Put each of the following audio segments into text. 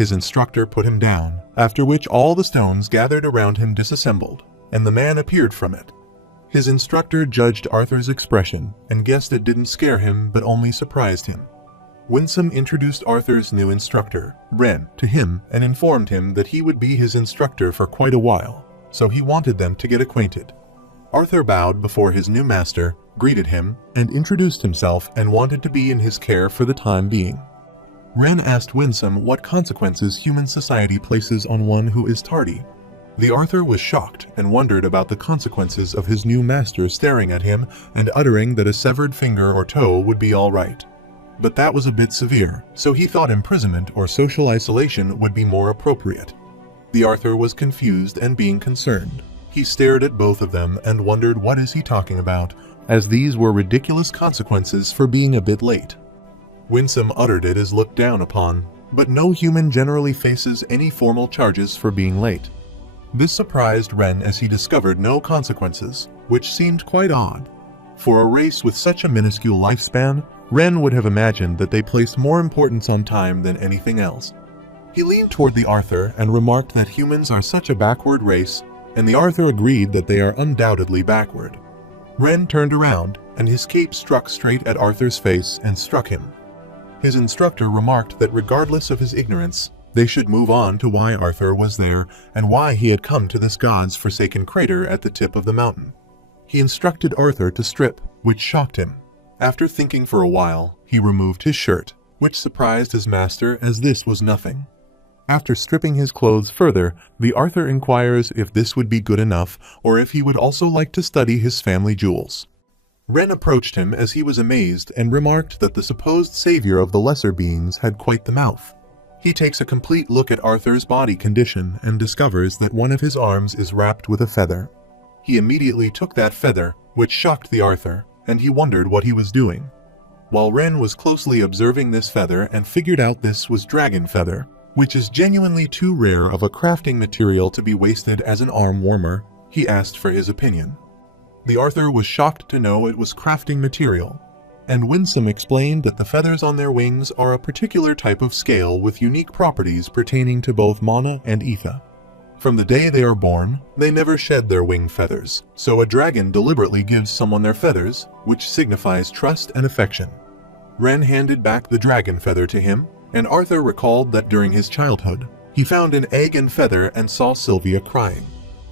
His instructor put him down, after which all the stones gathered around him disassembled, and the man appeared from it. His instructor judged Arthur's expression and guessed it didn't scare him but only surprised him. Winsome introduced Arthur's new instructor, Ren, to him and informed him that he would be his instructor for quite a while, so he wanted them to get acquainted. Arthur bowed before his new master, greeted him, and introduced himself and wanted to be in his care for the time being. Ren asked Winsome what consequences human society places on one who is tardy. The Arthur was shocked and wondered about the consequences of his new master staring at him and uttering that a severed finger or toe would be all right. But that was a bit severe, so he thought imprisonment or social isolation would be more appropriate. The Arthur was confused and being concerned. He stared at both of them and wondered what is he talking about, as these were ridiculous consequences for being a bit late. Winsome uttered it as looked down upon, but no human generally faces any formal charges for being late. This surprised Ren as he discovered no consequences, which seemed quite odd. For a race with such a minuscule lifespan, Ren would have imagined that they placed more importance on time than anything else. He leaned toward the Arthur and remarked that humans are such a backward race, and the Arthur agreed that they are undoubtedly backward. Ren turned around, and his cape struck straight at Arthur's face and struck him. His instructor remarked that regardless of his ignorance, they should move on to why Arthur was there and why he had come to this god's forsaken crater at the tip of the mountain. He instructed Arthur to strip, which shocked him. After thinking for a while, he removed his shirt, which surprised his master as this was nothing. After stripping his clothes further, the Arthur inquires if this would be good enough or if he would also like to study his family jewels. Ren approached him as he was amazed and remarked that the supposed savior of the lesser beings had quite the mouth. He takes a complete look at Arthur's body condition and discovers that one of his arms is wrapped with a feather. He immediately took that feather, which shocked the Arthur, and he wondered what he was doing. While Ren was closely observing this feather and figured out this was dragon feather, which is genuinely too rare of a crafting material to be wasted as an arm warmer, he asked for his opinion. The Arthur was shocked to know it was crafting material, and Winsome explained that the feathers on their wings are a particular type of scale with unique properties pertaining to both mana and ether. From the day they are born, they never shed their wing feathers, so a dragon deliberately gives someone their feathers, which signifies trust and affection. Ren handed back the dragon feather to him, and Arthur recalled that during his childhood, he found an egg and feather and saw Sylvia crying.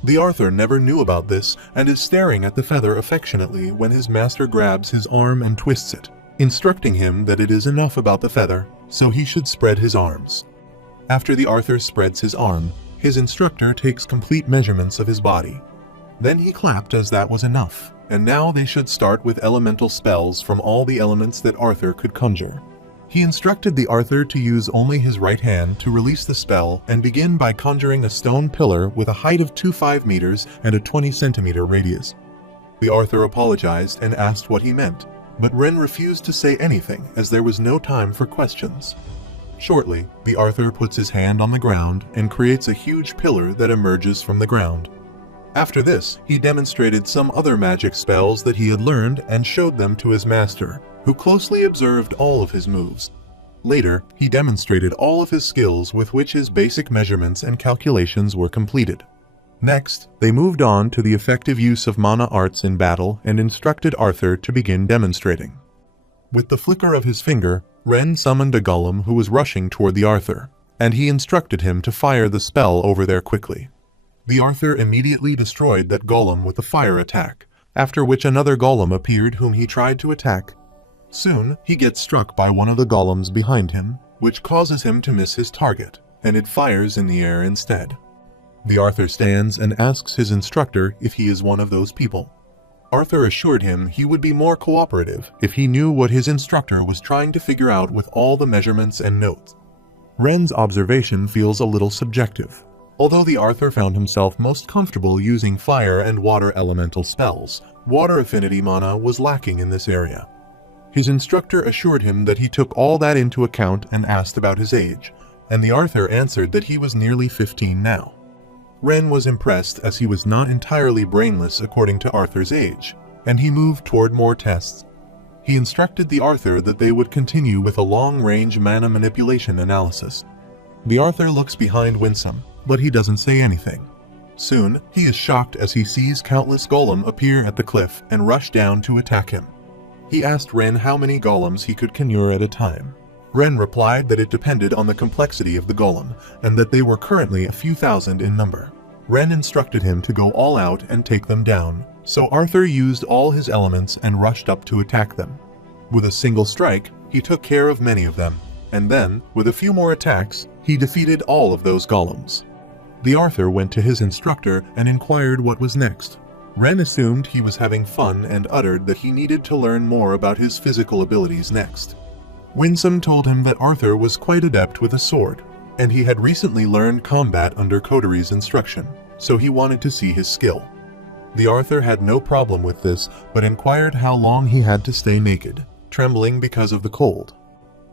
The Arthur never knew about this and is staring at the feather affectionately when his master grabs his arm and twists it, instructing him that it is enough about the feather, so he should spread his arms. After the Arthur spreads his arm, his instructor takes complete measurements of his body. Then he clapped as that was enough, and now they should start with elemental spells from all the elements that Arthur could conjure. He instructed the Arthur to use only his right hand to release the spell and begin by conjuring a stone pillar with a height of 25 meters and a 20 centimeter radius. The Arthur apologized and asked what he meant, but Ren refused to say anything as there was no time for questions. Shortly, the Arthur puts his hand on the ground and creates a huge pillar that emerges from the ground. After this, he demonstrated some other magic spells that he had learned and showed them to his master, who closely observed all of his moves. Later, he demonstrated all of his skills with which his basic measurements and calculations were completed. Next, they moved on to the effective use of mana arts in battle and instructed Arthur to begin demonstrating. With the flicker of his finger, Ren summoned a golem who was rushing toward the Arthur, and he instructed him to fire the spell over there quickly. The Arthur immediately destroyed that golem with a fire attack, after which another golem appeared whom he tried to attack. Soon, he gets struck by one of the golems behind him, which causes him to miss his target, and it fires in the air instead. The Arthur stands and asks his instructor if he is one of those people. Arthur assured him he would be more cooperative if he knew what his instructor was trying to figure out with all the measurements and notes. Ren's observation feels a little subjective. Although the Arthur found himself most comfortable using fire and water elemental spells, water affinity mana was lacking in this area. His instructor assured him that he took all that into account and asked about his age, and the Arthur answered that he was nearly 15 now. Ren was impressed as he was not entirely brainless according to Arthur's age, and he moved toward more tests. He instructed the Arthur that they would continue with a long-range mana manipulation analysis. The Arthur looks behind Winsome, but he doesn't say anything. Soon, he is shocked as he sees countless golem appear at the cliff and rush down to attack him. He asked Ren how many golems he could conjure at a time. Ren replied that it depended on the complexity of the golem, and that they were currently a few thousand in number. Ren instructed him to go all out and take them down, so Arthur used all his elements and rushed up to attack them. With a single strike, he took care of many of them, and then, with a few more attacks, he defeated all of those golems. The Arthur went to his instructor and inquired what was next. Ren assumed he was having fun and uttered that he needed to learn more about his physical abilities next. Winsome told him that Arthur was quite adept with a sword, and he had recently learned combat under Coteries' instruction, so he wanted to see his skill. The Arthur had no problem with this, but inquired how long he had to stay naked, trembling because of the cold.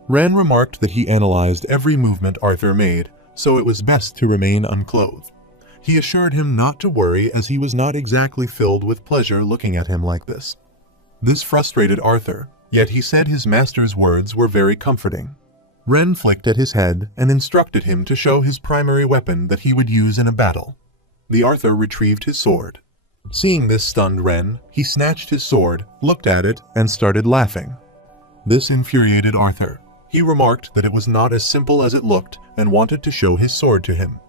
Ren remarked that he analyzed every movement Arthur made, so it was best to remain unclothed. He assured him not to worry as he was not exactly filled with pleasure looking at him like this. This frustrated Arthur, yet he said his master's words were very comforting. Ren flicked at his head and instructed him to show his primary weapon that he would use in a battle. The Arthur retrieved his sword. Seeing this stunned Ren, he snatched his sword, looked at it, and started laughing. This infuriated Arthur. He remarked that it was not as simple as it looked and wanted to show his sword to him.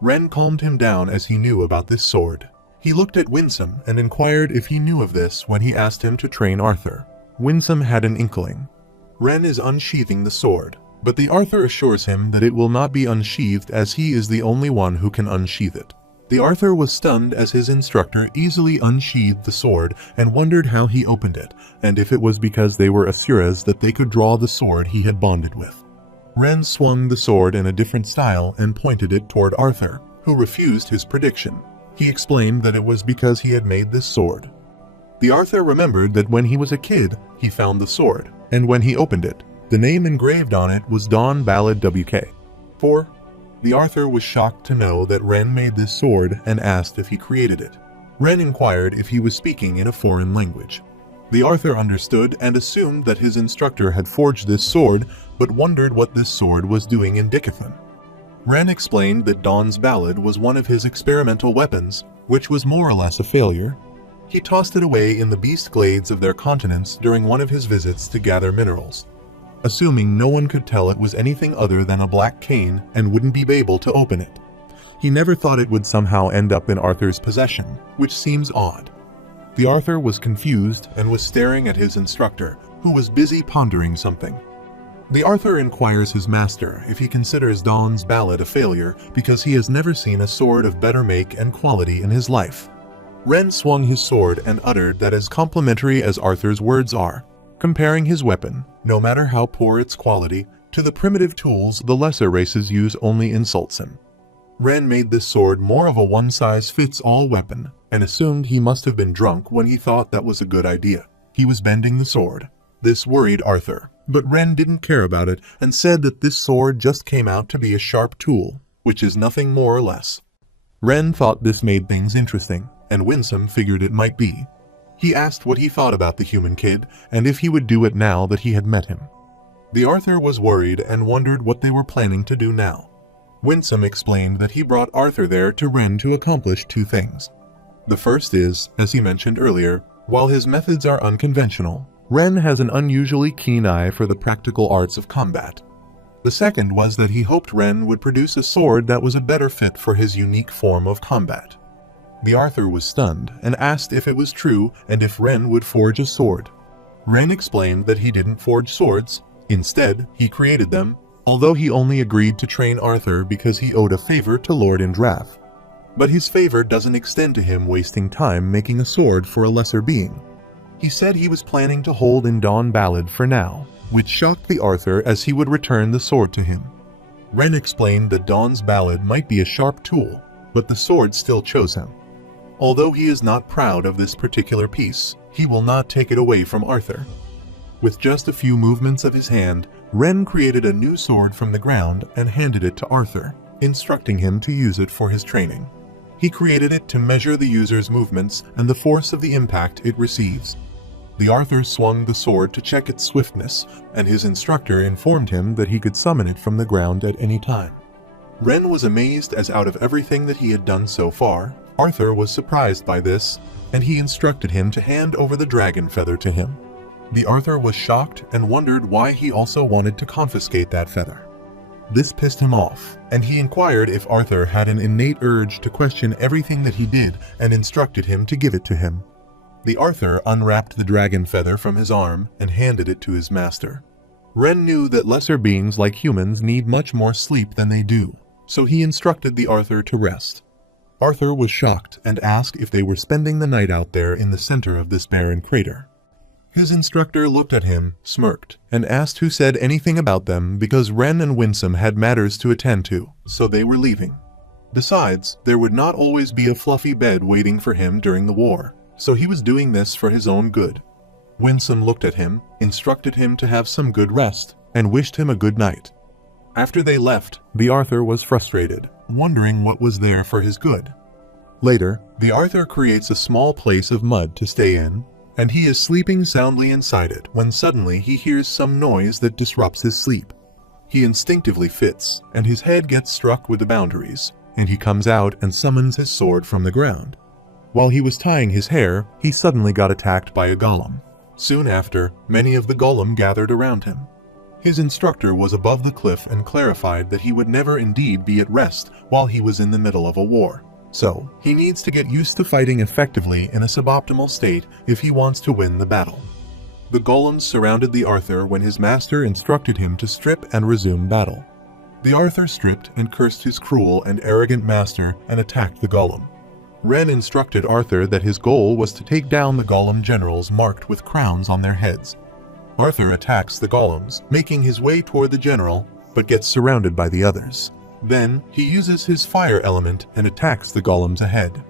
Ren calmed him down as he knew about this sword. He looked at Winsome and inquired if he knew of this when he asked him to train Arthur. Winsome had an inkling. Ren is unsheathing the sword, but the Arthur assures him that it will not be unsheathed as he is the only one who can unsheath it. The Arthur was stunned as his instructor easily unsheathed the sword and wondered how he opened it, and if it was because they were asuras that they could draw the sword he had bonded with. Ren swung the sword in a different style and pointed it toward Arthur, who refused his prediction. He explained that it was because he had made this sword. The Arthur remembered that when he was a kid, he found the sword, and when he opened it, the name engraved on it was Dawn Ballad WK. 4. The Arthur was shocked to know that Ren made this sword and asked if he created it. Ren inquired if he was speaking in a foreign language. The Arthur understood and assumed that his instructor had forged this sword, but wondered what this sword was doing in Dicathan. Ren explained that Dawn's Ballad was one of his experimental weapons, which was more or less a failure. He tossed it away in the beast glades of their continents during one of his visits to gather minerals. Assuming no one could tell it was anything other than a black cane and wouldn't be able to open it. He never thought it would somehow end up in Arthur's possession, which seems odd. The Arthur was confused and was staring at his instructor, who was busy pondering something. The Arthur inquires his master if he considers Dawn's Ballad a failure because he has never seen a sword of better make and quality in his life. Ren swung his sword and uttered that as complimentary as Arthur's words are, comparing his weapon, no matter how poor its quality, to the primitive tools the lesser races use only insults him. Ren made this sword more of a one-size-fits-all weapon, and assumed he must have been drunk when he thought that was a good idea. He was bending the sword. This worried Arthur, but Ren didn't care about it and said that this sword just came out to be a sharp tool, which is nothing more or less. Ren thought this made things interesting, and Winsome figured it might be. He asked what he thought about the human kid, and if he would do it now that he had met him. The Arthur was worried and wondered what they were planning to do now. Winsome explained that he brought Arthur there to Ren to accomplish two things. The first is, as he mentioned earlier, while his methods are unconventional, Ren has an unusually keen eye for the practical arts of combat. The second was that he hoped Ren would produce a sword that was a better fit for his unique form of combat. The Arthur was stunned and asked if it was true and if Ren would forge a sword. Ren explained that he didn't forge swords. Instead, he created them, although he only agreed to train Arthur because he owed a favor to Lord Indrath. But his favor doesn't extend to him wasting time making a sword for a lesser being. He said he was planning to hold in Dawn Ballad for now, which shocked the Arthur as he would return the sword to him. Ren explained that Dawn's Ballad might be a sharp tool, but the sword still chose him. Although he is not proud of this particular piece, he will not take it away from Arthur. With just a few movements of his hand, Ren created a new sword from the ground and handed it to Arthur, instructing him to use it for his training. He created it to measure the user's movements and the force of the impact it receives. The Arthur swung the sword to check its swiftness, and his instructor informed him that he could summon it from the ground at any time. Ren was amazed, as out of everything that he had done so far, Arthur was surprised by this, and he instructed him to hand over the dragon feather to him. The Arthur was shocked and wondered why he also wanted to confiscate that feather. This pissed him off, and he inquired if Arthur had an innate urge to question everything that he did and instructed him to give it to him. The Arthur unwrapped the dragon feather from his arm and handed it to his master. Ren knew that lesser beings like humans need much more sleep than they do, so he instructed the Arthur to rest. Arthur was shocked and asked if they were spending the night out there in the center of this barren crater. His instructor looked at him, smirked, and asked who said anything about them because Ren and Winsome had matters to attend to, so they were leaving. Besides, there would not always be a fluffy bed waiting for him during the war, so he was doing this for his own good. Winsome looked at him, instructed him to have some good rest, and wished him a good night. After they left, the Arthur was frustrated, wondering what was there for his good. Later, the Arthur creates a small place of mud to stay in, and he is sleeping soundly inside it when suddenly he hears some noise that disrupts his sleep. He instinctively fits, and his head gets struck with the boundaries, and he comes out and summons his sword from the ground. While he was tying his hair, he suddenly got attacked by a golem. Soon after, many of the golem gathered around him. His instructor was above the cliff and clarified that he would never indeed be at rest while he was in the middle of a war. So, he needs to get used to fighting effectively in a suboptimal state if he wants to win the battle. The golems surrounded the Arthur when his master instructed him to strip and resume battle. The Arthur stripped and cursed his cruel and arrogant master and attacked the golem. Ren instructed Arthur that his goal was to take down the golem generals marked with crowns on their heads. Arthur attacks the golems, making his way toward the general, but gets surrounded by the others. Then, he uses his fire element and attacks the golems ahead.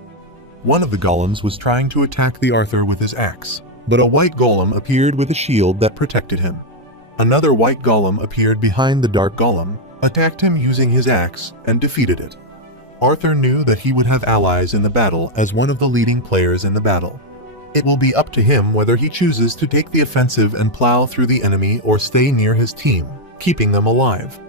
One of the golems was trying to attack the Arthur with his axe, but a white golem appeared with a shield that protected him. Another white golem appeared behind the dark golem, attacked him using his axe, and defeated it. Arthur knew that he would have allies in the battle as one of the leading players in the battle. It will be up to him whether he chooses to take the offensive and plow through the enemy or stay near his team, keeping them alive.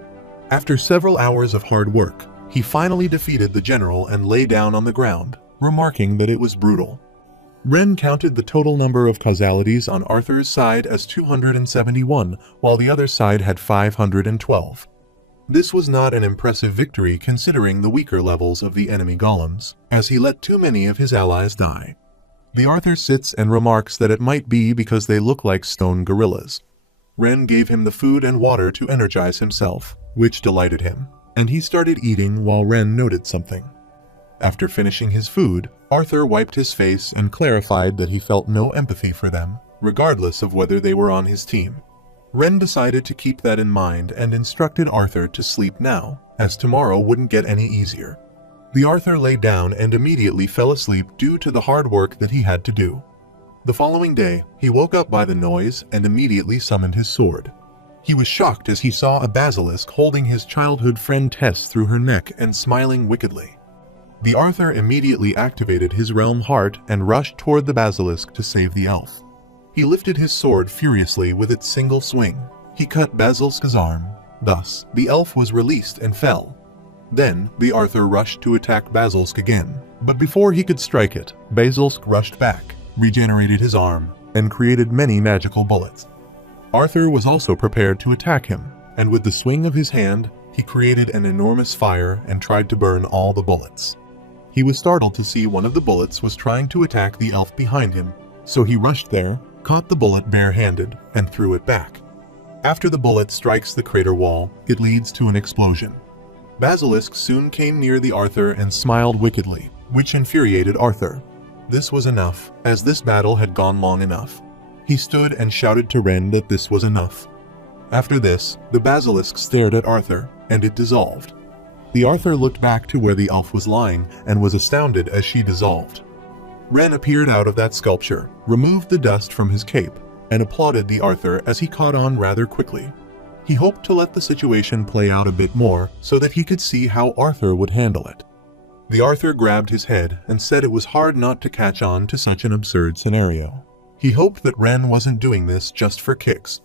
After several hours of hard work, he finally defeated the general and lay down on the ground, remarking that it was brutal. Ren counted the total number of causalities on Arthur's side as 271, while the other side had 512. This was not an impressive victory considering the weaker levels of the enemy golems, as he let too many of his allies die. The Arthur sits and remarks that it might be because they look like stone gorillas. Ren gave him the food and water to energize himself, which delighted him, and he started eating while Ren noted something. After finishing his food, Arthur wiped his face and clarified that he felt no empathy for them, regardless of whether they were on his team. Ren decided to keep that in mind and instructed Arthur to sleep now, as tomorrow wouldn't get any easier. The Arthur lay down and immediately fell asleep due to the hard work that he had to do. The following day, he woke up by the noise and immediately summoned his sword. He was shocked as he saw a basilisk holding his childhood friend Tess through her neck and smiling wickedly. The Arthur immediately activated his realm heart and rushed toward the basilisk to save the elf. He lifted his sword furiously with its single swing. He cut Basilisk's arm. Thus, the elf was released and fell. Then, the Arthur rushed to attack Basilisk again, but before he could strike it, Basilisk rushed back, regenerated his arm, and created many magical bullets. Arthur was also prepared to attack him, and with the swing of his hand, he created an enormous fire and tried to burn all the bullets. He was startled to see one of the bullets was trying to attack the elf behind him, so he rushed there, caught the bullet bare-handed, and threw it back. After the bullet strikes the crater wall, it leads to an explosion. Basilisk soon came near the Arthur and smiled wickedly, which infuriated Arthur. This was enough, as this battle had gone long enough. He stood and shouted to Ren that this was enough. After this, the basilisk stared at Arthur, and it dissolved. The Arthur looked back to where the elf was lying and was astounded as she dissolved. Ren appeared out of that sculpture, removed the dust from his cape, and applauded the Arthur as he caught on rather quickly. He hoped to let the situation play out a bit more so that he could see how Arthur would handle it. The Arthur grabbed his head and said it was hard not to catch on to such an absurd scenario. He hoped that Ren wasn't doing this just for kicks.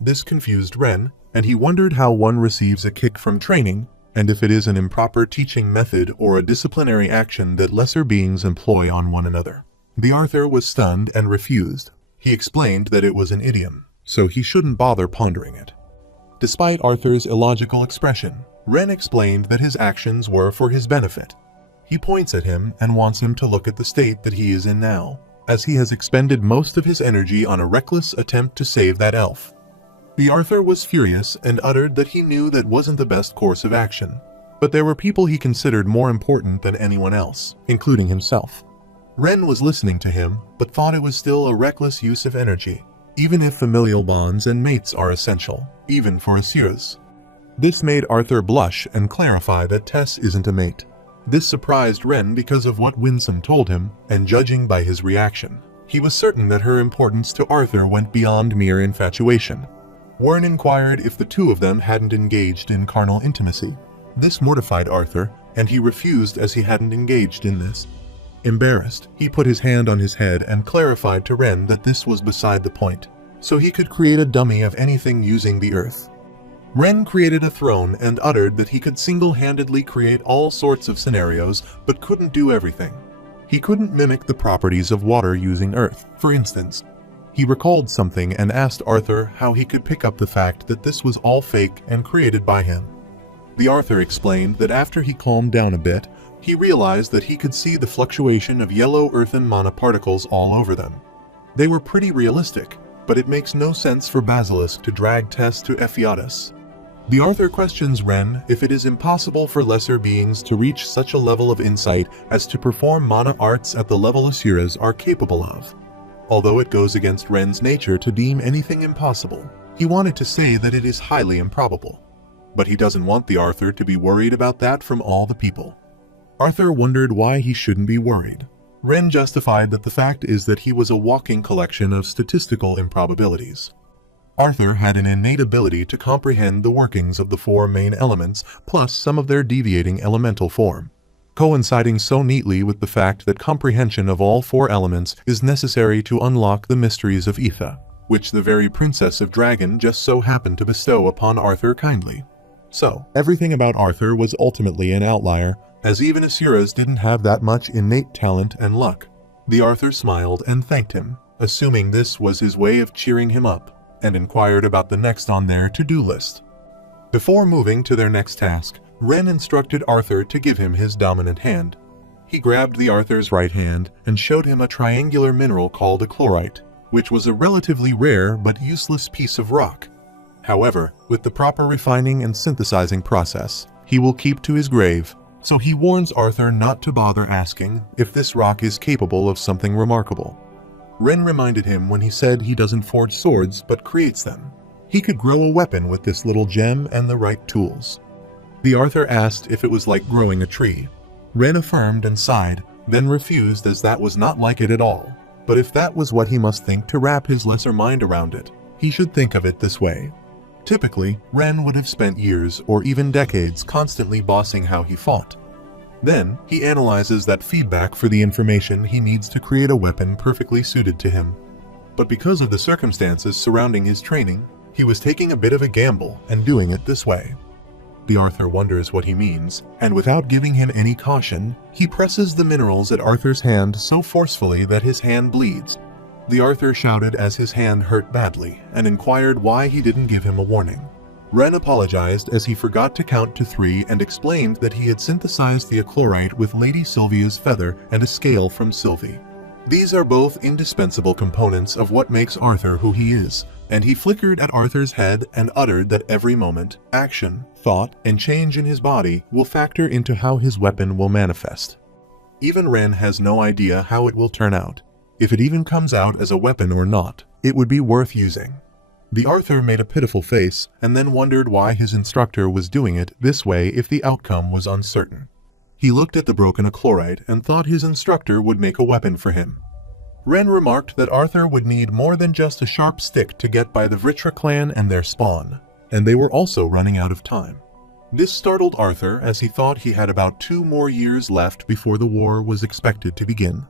This confused Ren, and he wondered how one receives a kick from training and if it is an improper teaching method or a disciplinary action that lesser beings employ on one another. The Arthur was stunned and refused. He explained that it was an idiom, so he shouldn't bother pondering it. Despite Arthur's illogical expression, Ren explained that his actions were for his benefit. He points at him and wants him to look at the state that he is in now, as he has expended most of his energy on a reckless attempt to save that elf. The Arthur was furious and uttered that he knew that wasn't the best course of action, but there were people he considered more important than anyone else, including himself. Ren was listening to him, but thought it was still a reckless use of energy, even if familial bonds and mates are essential, even for asuras. This made Arthur blush and clarify that Tess isn't a mate. This surprised Ren because of what Winsome told him, and judging by his reaction, he was certain that her importance to Arthur went beyond mere infatuation. Wern inquired if the two of them hadn't engaged in carnal intimacy. This mortified Arthur, and he refused as he hadn't engaged in this. Embarrassed, he put his hand on his head and clarified to Ren that this was beside the point, so he could create a dummy of anything using the earth. Ren created a throne and uttered that he could single-handedly create all sorts of scenarios but couldn't do everything. He couldn't mimic the properties of water using earth, for instance. He recalled something and asked Arthur how he could pick up the fact that this was all fake and created by him. The Arthur explained that after he calmed down a bit, he realized that he could see the fluctuation of yellow earthen mana particles all over them. They were pretty realistic, but it makes no sense for Basilisk to drag Tess to Ephiatus. The Arthur questions Ren if it is impossible for lesser beings to reach such a level of insight as to perform mana arts at the level asuras are capable of. Although it goes against Ren's nature to deem anything impossible, he wanted to say that it is highly improbable. But he doesn't want the Arthur to be worried about that from all the people. Arthur wondered why he shouldn't be worried. Ren justified that the fact is that he was a walking collection of statistical improbabilities. Arthur had an innate ability to comprehend the workings of the four main elements plus some of their deviating elemental form, coinciding so neatly with the fact that comprehension of all four elements is necessary to unlock the mysteries of Etha, which the very Princess of Dragon just so happened to bestow upon Arthur kindly. So, everything about Arthur was ultimately an outlier, as even asuras didn't have that much innate talent and luck. The Arthur smiled and thanked him, assuming this was his way of cheering him up, and inquired about the next on their to-do list. Before moving to their next task, Ren instructed Arthur to give him his dominant hand. He grabbed the Arthur's right hand and showed him a triangular mineral called a chlorite, which was a relatively rare but useless piece of rock. However, with the proper refining and synthesizing process, he will keep to his grave, so he warns Arthur not to bother asking if this rock is capable of something remarkable. Ren reminded him when he said he doesn't forge swords but creates them. He could grow a weapon with this little gem and the right tools. The Arthur asked if it was like growing a tree. Ren affirmed and sighed, then refused as that was not like it at all. But if that was what he must think to wrap his lesser mind around it, he should think of it this way. Typically, Ren would have spent years or even decades constantly bossing how he fought. Then, he analyzes that feedback for the information he needs to create a weapon perfectly suited to him. But because of the circumstances surrounding his training, he was taking a bit of a gamble and doing it this way. The Arthur wonders what he means, and without giving him any caution, he presses the minerals at Arthur's hand so forcefully that his hand bleeds. The Arthur shouted as his hand hurt badly and inquired why he didn't give him a warning. Ren apologized as he forgot to count to 3 and explained that he had synthesized the chlorite with Lady Sylvia's feather and a scale from Sylvie. These are both indispensable components of what makes Arthur who he is, and he flickered at Arthur's head and uttered that every moment, action, thought, and change in his body will factor into how his weapon will manifest. Even Ren has no idea how it will turn out. If it even comes out as a weapon or not, it would be worth using. The Arthur made a pitiful face and then wondered why his instructor was doing it this way if the outcome was uncertain. He looked at the broken chlorite and thought his instructor would make a weapon for him. Ren remarked that Arthur would need more than just a sharp stick to get by the Vritra clan and their spawn, and they were also running out of time. This startled Arthur as he thought he had about 2 more years left before the war was expected to begin.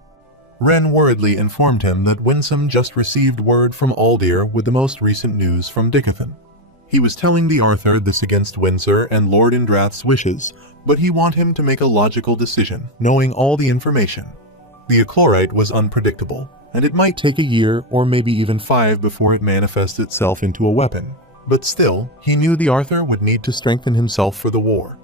Ren worriedly informed him that Winsome just received word from Aldir with the most recent news from Dickathon. He was telling the Arthur this against Windsor and Lord Indrath's wishes, but he wanted him to make a logical decision, knowing all the information. The achlorite was unpredictable, and it might take a year or maybe even 5 before it manifests itself into a weapon. But still, he knew the Arthur would need to strengthen himself for the war.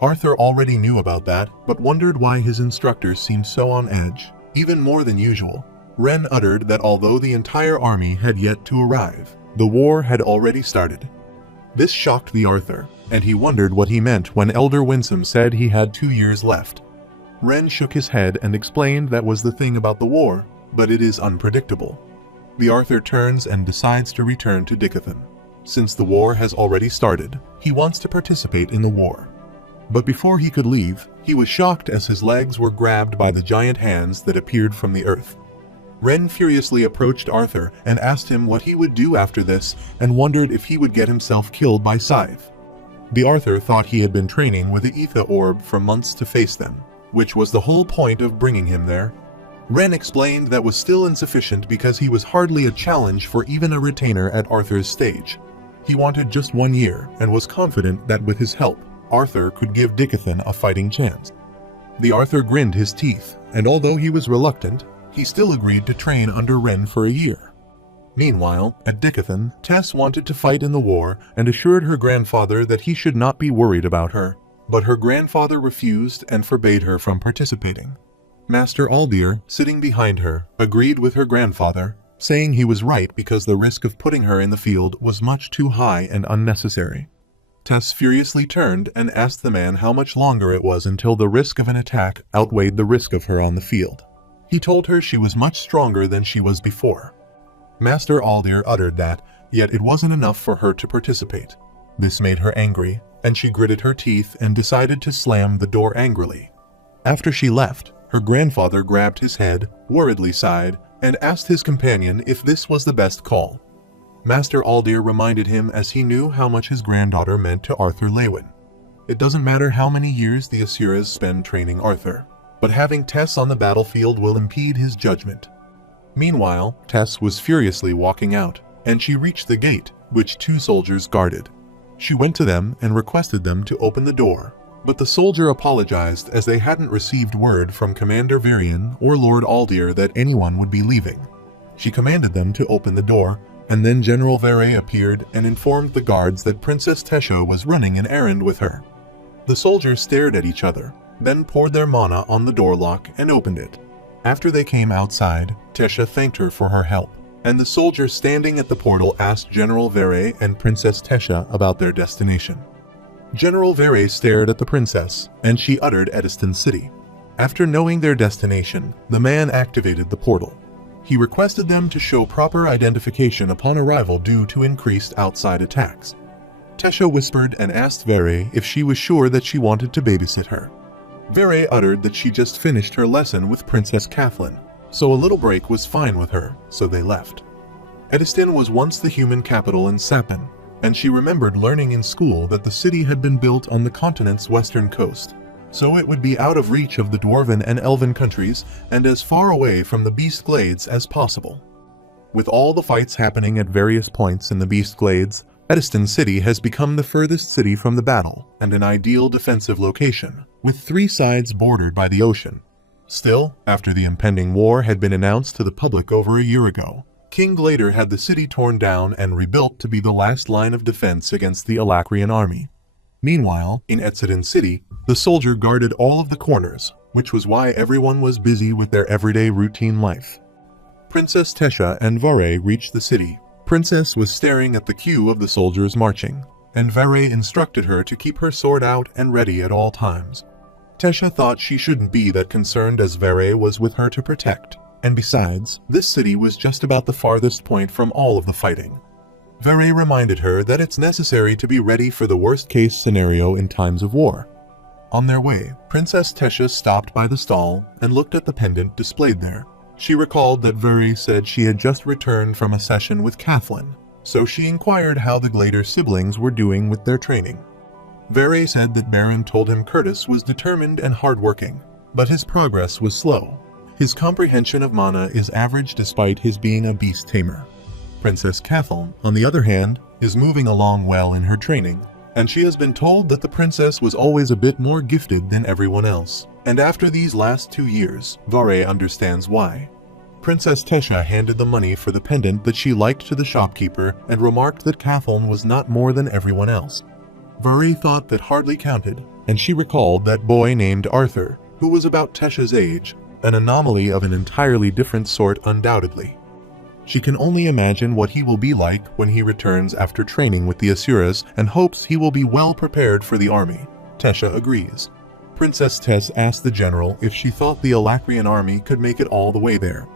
Arthur already knew about that, but wondered why his instructors seemed so on edge, even more than usual. Ren uttered that although the entire army had yet to arrive, the war had already started. This shocked the Arthur, and he wondered what he meant when Elder Winsome said he had 2 years left. Ren shook his head and explained that was the thing about the war, but it is unpredictable. The Arthur turns and decides to return to Dickathon. Since the war has already started, he wants to participate in the war. But before he could leave, he was shocked as his legs were grabbed by the giant hands that appeared from the earth. Ren furiously approached Arthur and asked him what he would do after this and wondered if he would get himself killed by Scythe. The Arthur thought he had been training with the Ether Orb for months to face them, which was the whole point of bringing him there. Ren explained that was still insufficient because he was hardly a challenge for even a retainer at Arthur's stage. He wanted just 1 year and was confident that with his help, Arthur could give Dickathon a fighting chance. The Arthur grinned his teeth, and although he was reluctant, he still agreed to train under Ren for a year. Meanwhile, at Dickathon, Tess wanted to fight in the war and assured her grandfather that he should not be worried about her, but her grandfather refused and forbade her from participating. Master Aldir, sitting behind her, agreed with her grandfather, saying he was right because the risk of putting her in the field was much too high and unnecessary. Tess furiously turned and asked the man how much longer it was until the risk of an attack outweighed the risk of her on the field. He told her she was much stronger than she was before. Master Aldir uttered that, yet it wasn't enough for her to participate. This made her angry, and she gritted her teeth and decided to slam the door angrily. After she left, her grandfather grabbed his head, worriedly sighed, and asked his companion if this was the best call. Master Aldir reminded him as he knew how much his granddaughter meant to Arthur Lewin. It doesn't matter how many years the Asuras spend training Arthur, but having Tess on the battlefield will impede his judgment. Meanwhile, Tess was furiously walking out, and she reached the gate, which 2 soldiers guarded. She went to them and requested them to open the door, but the soldier apologized as they hadn't received word from Commander Varian or Lord Aldir that anyone would be leaving. She commanded them to open the door, and then General Vere appeared and informed the guards that Princess Tesha was running an errand with her. The soldiers stared at each other, then poured their mana on the door lock and opened it. After they came outside, Tesha thanked her for her help, and the soldier standing at the portal asked General Vere and Princess Tesha about their destination. General Vere stared at the princess, and she uttered Ediston City. After knowing their destination, the man activated the portal. He requested them to show proper identification upon arrival due to increased outside attacks. Tesha whispered and asked Vere if she was sure that she wanted to babysit her. Vere uttered that she just finished her lesson with Princess Kathleen, so a little break was fine with her, so they left. Ediston was once the human capital in Sapin, and she remembered learning in school that the city had been built on the continent's western coast, so it would be out of reach of the Dwarven and Elven countries and as far away from the Beast Glades as possible. With all the fights happening at various points in the Beast Glades, Ediston City has become the furthest city from the battle and an ideal defensive location, with 3 sides bordered by the ocean. Still, after the impending war had been announced to the public over a year ago, King Glader had the city torn down and rebuilt to be the last line of defense against the Alacrian army. Meanwhile, in Ediston City, the soldier guarded all of the corners, which was why everyone was busy with their everyday routine life. Princess Tesha and Vare reached the city. Princess was staring at the queue of the soldiers marching, and Vare instructed her to keep her sword out and ready at all times. Tesha thought she shouldn't be that concerned as Vare was with her to protect, and besides, this city was just about the farthest point from all of the fighting. Vare reminded her that it's necessary to be ready for the worst-case scenario in times of war. On their way, Princess Tesha stopped by the stall and looked at the pendant displayed there. She recalled that Vare said she had just returned from a session with Kathleen, so she inquired how the Glader siblings were doing with their training. Vare said that Baron told him Curtis was determined and hardworking, but his progress was slow. His comprehension of mana is average despite his being a beast tamer. Princess Kathleen, on the other hand, is moving along well in her training, and she has been told that the princess was always a bit more gifted than everyone else. And after these last 2 years, Vare understands why. Princess Tesha handed the money for the pendant that she liked to the shopkeeper and remarked that Kathleen was not more than everyone else. Vare thought that hardly counted, and she recalled that boy named Arthur, who was about Tesha's age, an anomaly of an entirely different sort undoubtedly. She can only imagine what he will be like when he returns after training with the Asuras and hopes he will be well prepared for the army. Tesha agrees. Princess Tess asked the general if she thought the Alacrian army could make it all the way there.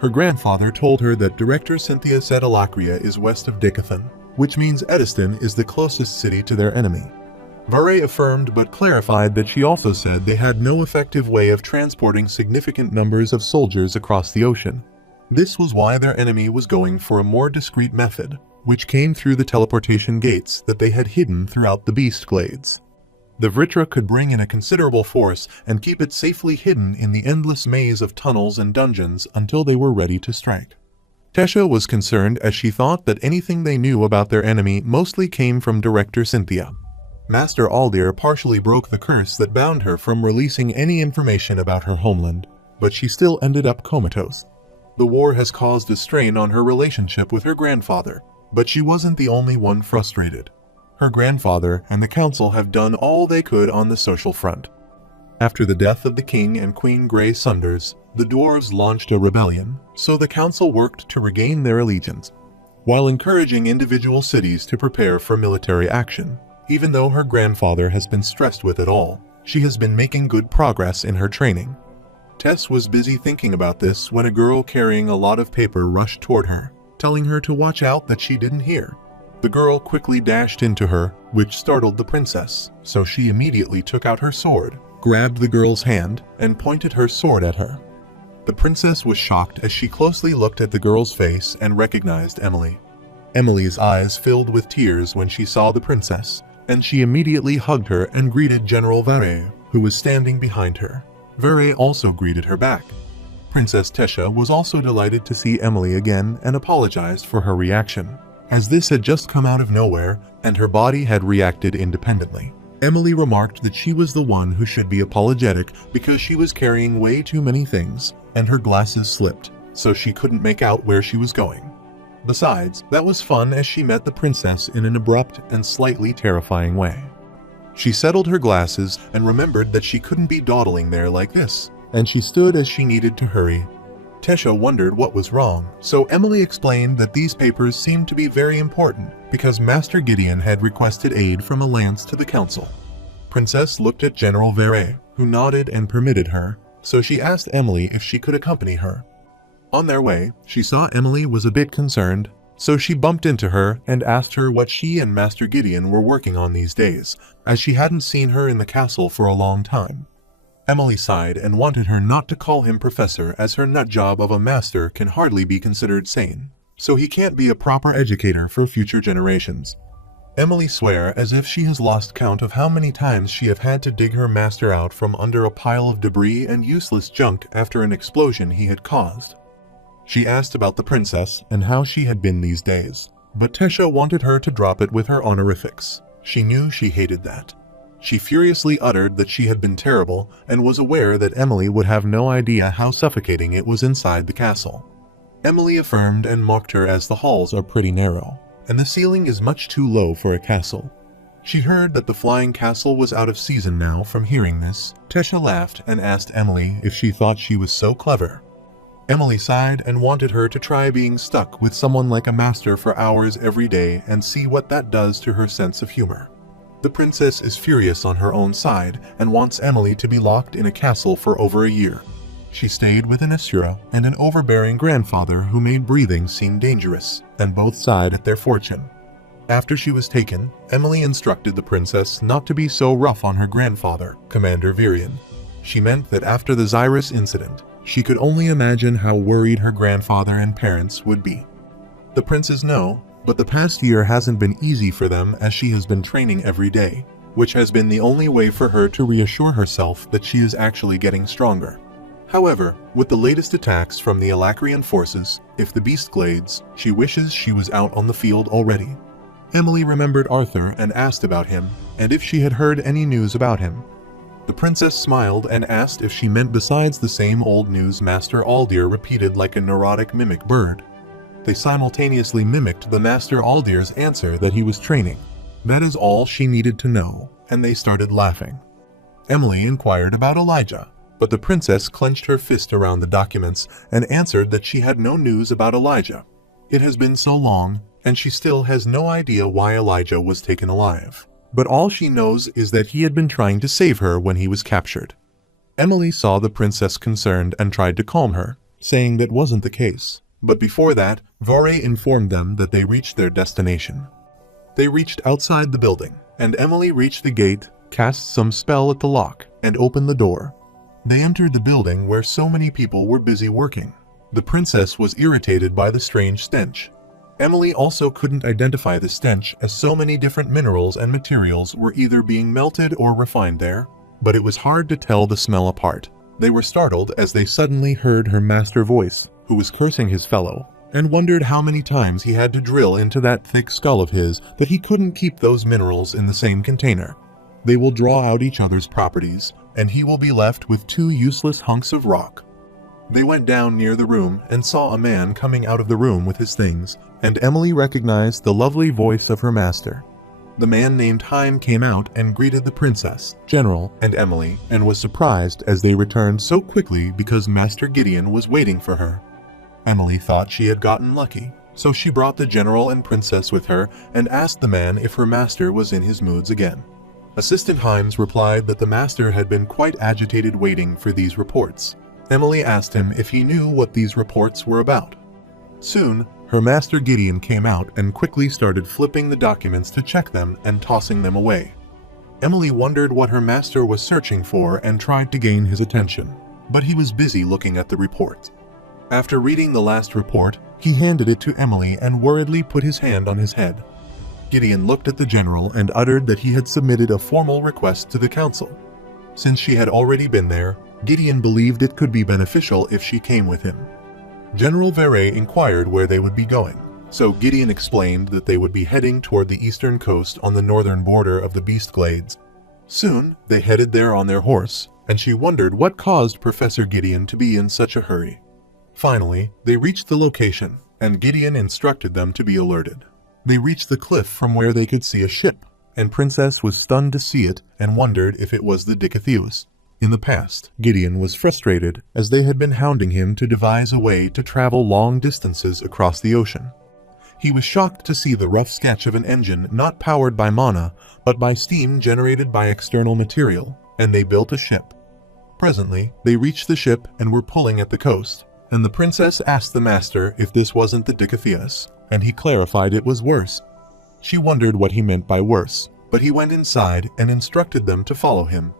Her grandfather told her that Director Cynthia said Alacria is west of Decathlon, which means Ediston is the closest city to their enemy. Vare affirmed but clarified that she also said they had no effective way of transporting significant numbers of soldiers across the ocean. This was why their enemy was going for a more discreet method, which came through the teleportation gates that they had hidden throughout the Beast Glades. The Vritra could bring in a considerable force and keep it safely hidden in the endless maze of tunnels and dungeons until they were ready to strike. Tesha was concerned as she thought that anything they knew about their enemy mostly came from Director Cynthia. Master Aldir partially broke the curse that bound her from releasing any information about her homeland, but she still ended up comatose. The war has caused a strain on her relationship with her grandfather, but she wasn't the only one frustrated. Her grandfather and the council have done all they could on the social front. After the death of the king and Queen Grey Sunders, the dwarves launched a rebellion, so the council worked to regain their allegiance, while encouraging individual cities to prepare for military action. Even though her grandfather has been stressed with it all, she has been making good progress in her training. Tess was busy thinking about this when a girl carrying a lot of paper rushed toward her, telling her to watch out that she didn't hear. The girl quickly dashed into her, which startled the princess, so she immediately took out her sword, grabbed the girl's hand, and pointed her sword at her. The princess was shocked as she closely looked at the girl's face and recognized Emily. Emily's eyes filled with tears when she saw the princess, and she immediately hugged her and greeted General Vare, who was standing behind her. Vare also greeted her back. Princess Tesha was also delighted to see Emily again and apologized for her reaction, as this had just come out of nowhere and her body had reacted independently. Emily remarked that she was the one who should be apologetic because she was carrying way too many things and her glasses slipped, so she couldn't make out where she was going. Besides, that was fun as she met the princess in an abrupt and slightly terrifying way. She settled her glasses and remembered that she couldn't be dawdling there like this, and she stood as she needed to hurry. Tesha wondered what was wrong, so Emily explained that these papers seemed to be very important because Master Gideon had requested aid from a lance to the council. Princess looked at General Vare, who nodded and permitted her, so she asked Emily if she could accompany her. On their way, she saw Emily was a bit concerned, so she bumped into her and asked her what she and Master Gideon were working on these days, as she hadn't seen her in the castle for a long time. Emily sighed and wanted her not to call him professor, as her nut job of a master can hardly be considered sane, so he can't be a proper educator for future generations. Emily swore as if she has lost count of how many times she have had to dig her master out from under a pile of debris and useless junk after an explosion he had caused. She asked about the princess and how she had been these days, but Tesha wanted her to drop it with her honorifics. She knew she hated that. She furiously uttered that she had been terrible and was aware that Emily would have no idea how suffocating it was inside the castle. Emily affirmed and mocked her as the halls are pretty narrow, and the ceiling is much too low for a castle. She heard that the flying castle was out of season now. From hearing this, Tesha laughed and asked Emily if she thought she was so clever. Emily sighed and wanted her to try being stuck with someone like a master for hours every day and see what that does to her sense of humor. The princess is furious on her own side and wants Emily to be locked in a castle for over a year. She stayed with an asura and an overbearing grandfather who made breathing seem dangerous, and both sighed at their fortune. After she was taken, Emily instructed the princess not to be so rough on her grandfather, Commander Virion. She meant that after the Xyrus incident, she could only imagine how worried her grandfather and parents would be. The princes know, but the past year hasn't been easy for them as she has been training every day, which has been the only way for her to reassure herself that she is actually getting stronger. However, with the latest attacks from the Elacrian forces, if the beast glades, she wishes she was out on the field already. Emily remembered Arthur and asked about him, and if she had heard any news about him. The princess smiled and asked if she meant besides the same old news Master Aldir repeated like a neurotic mimic bird. They simultaneously mimicked the Master Aldir's answer that he was training. That is all she needed to know, and they started laughing. Emily inquired about Elijah, but the princess clenched her fist around the documents and answered that she had no news about Elijah. It has been so long, and she still has no idea why Elijah was taken alive. But all she knows is that he had been trying to save her when he was captured. Emily saw the princess concerned and tried to calm her, saying that wasn't the case. But before that, Vare informed them that they reached their destination. They reached outside the building, and Emily reached the gate, cast some spell at the lock, and opened the door. They entered the building where so many people were busy working. The princess was irritated by the strange stench. Emily also couldn't identify the stench as so many different minerals and materials were either being melted or refined there, but it was hard to tell the smell apart. They were startled as they suddenly heard her master voice, who was cursing his fellow, and wondered how many times he had to drill into that thick skull of his that he couldn't keep those minerals in the same container. They will draw out each other's properties, and he will be left with two useless hunks of rock. They went down near the room and saw a man coming out of the room with his things, and Emily recognized the lovely voice of her master. The man named Haim came out and greeted the princess, General, and Emily, and was surprised as they returned so quickly because Master Gideon was waiting for her. Emily thought she had gotten lucky, so she brought the general and princess with her and asked the man if her master was in his moods again. Assistant Himes replied that the master had been quite agitated waiting for these reports. Emily asked him if he knew what these reports were about. Soon, her master Gideon came out and quickly started flipping the documents to check them and tossing them away. Emily wondered what her master was searching for and tried to gain his attention, but he was busy looking at the report. After reading the last report, he handed it to Emily and worriedly put his hand on his head. Gideon looked at the general and uttered that he had submitted a formal request to the council. Since she had already been there, Gideon believed it could be beneficial if she came with him. General Vare inquired where they would be going, so Gideon explained that they would be heading toward the eastern coast on the northern border of the Beast Glades. Soon, they headed there on their horse, and she wondered what caused Professor Gideon to be in such a hurry. Finally, they reached the location, and Gideon instructed them to be alerted. They reached the cliff from where they could see a ship, and Princess was stunned to see it and wondered if it was the Dikatheus. In the past, Gideon was frustrated as they had been hounding him to devise a way to travel long distances across the ocean. He was shocked to see the rough sketch of an engine not powered by mana, but by steam generated by external material, and they built a ship. Presently, they reached the ship and were pulling at the coast, and the princess asked the master if this wasn't the Dikatheus, and he clarified it was worse. She wondered what he meant by worse, but he went inside and instructed them to follow him.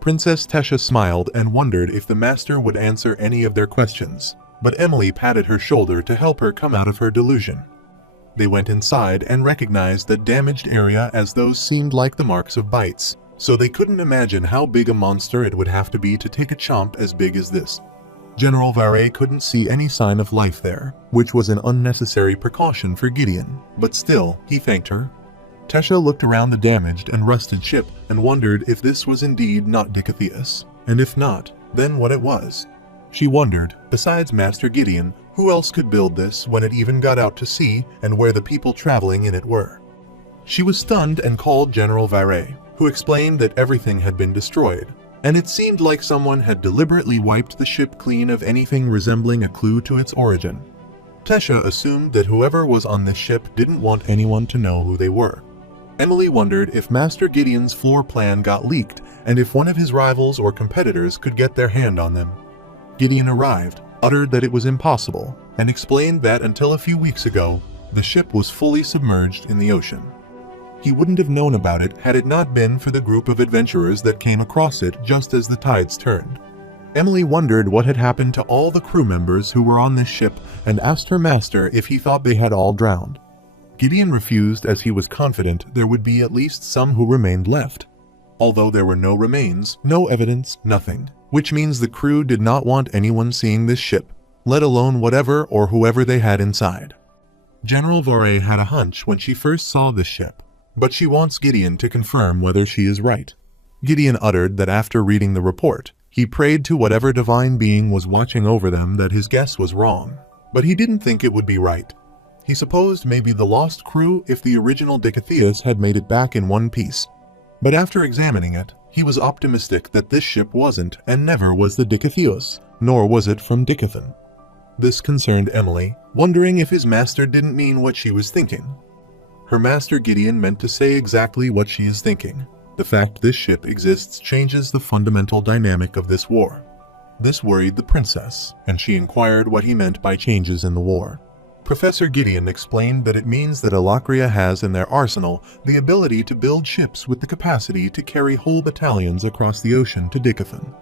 Princess Tesha smiled and wondered if the master would answer any of their questions, but Emily patted her shoulder to help her come out of her delusion. They went inside and recognized the damaged area as those seemed like the marks of bites, so they couldn't imagine how big a monster it would have to be to take a chomp as big as this. General Vare couldn't see any sign of life there, which was an unnecessary precaution for Gideon, but still, he thanked her. Tesha looked around the damaged and rusted ship and wondered if this was indeed not Dikatheus, and if not, then what it was. She wondered, besides Master Gideon, who else could build this when it even got out to sea and where the people traveling in it were. She was stunned and called General Vare, who explained that everything had been destroyed, and it seemed like someone had deliberately wiped the ship clean of anything resembling a clue to its origin. Tesha assumed that whoever was on this ship didn't want anyone to know who they were. Emily wondered if Master Gideon's floor plan got leaked and if one of his rivals or competitors could get their hand on them. Gideon arrived, uttered that it was impossible, and explained that until a few weeks ago, the ship was fully submerged in the ocean. He wouldn't have known about it had it not been for the group of adventurers that came across it just as the tides turned. Emily wondered what had happened to all the crew members who were on this ship and asked her master if he thought they had all drowned. Gideon refused as he was confident there would be at least some who remained left. although there were no remains, no evidence, nothing. Which means the crew did not want anyone seeing this ship, let alone whatever or whoever they had inside. General Vore had a hunch when she first saw this ship, but she wants Gideon to confirm whether she is right. Gideon uttered that after reading the report, he prayed to whatever divine being was watching over them that his guess was wrong, but he didn't think it would be right. He supposed maybe the lost crew if the original Dikatheus had made it back in one piece, but after examining it, he was optimistic that this ship wasn't and never was the Dikatheus, nor was it from Dikathan. This concerned Emily, wondering if his master didn't mean what she was thinking. Her master Gideon meant to say exactly what she is thinking. The fact this ship exists changes the fundamental dynamic of this war. This worried the princess, and she inquired what he meant by changes in the war. Professor Gideon explained that it means that Alakria has in their arsenal the ability to build ships with the capacity to carry whole battalions across the ocean to Dikathan.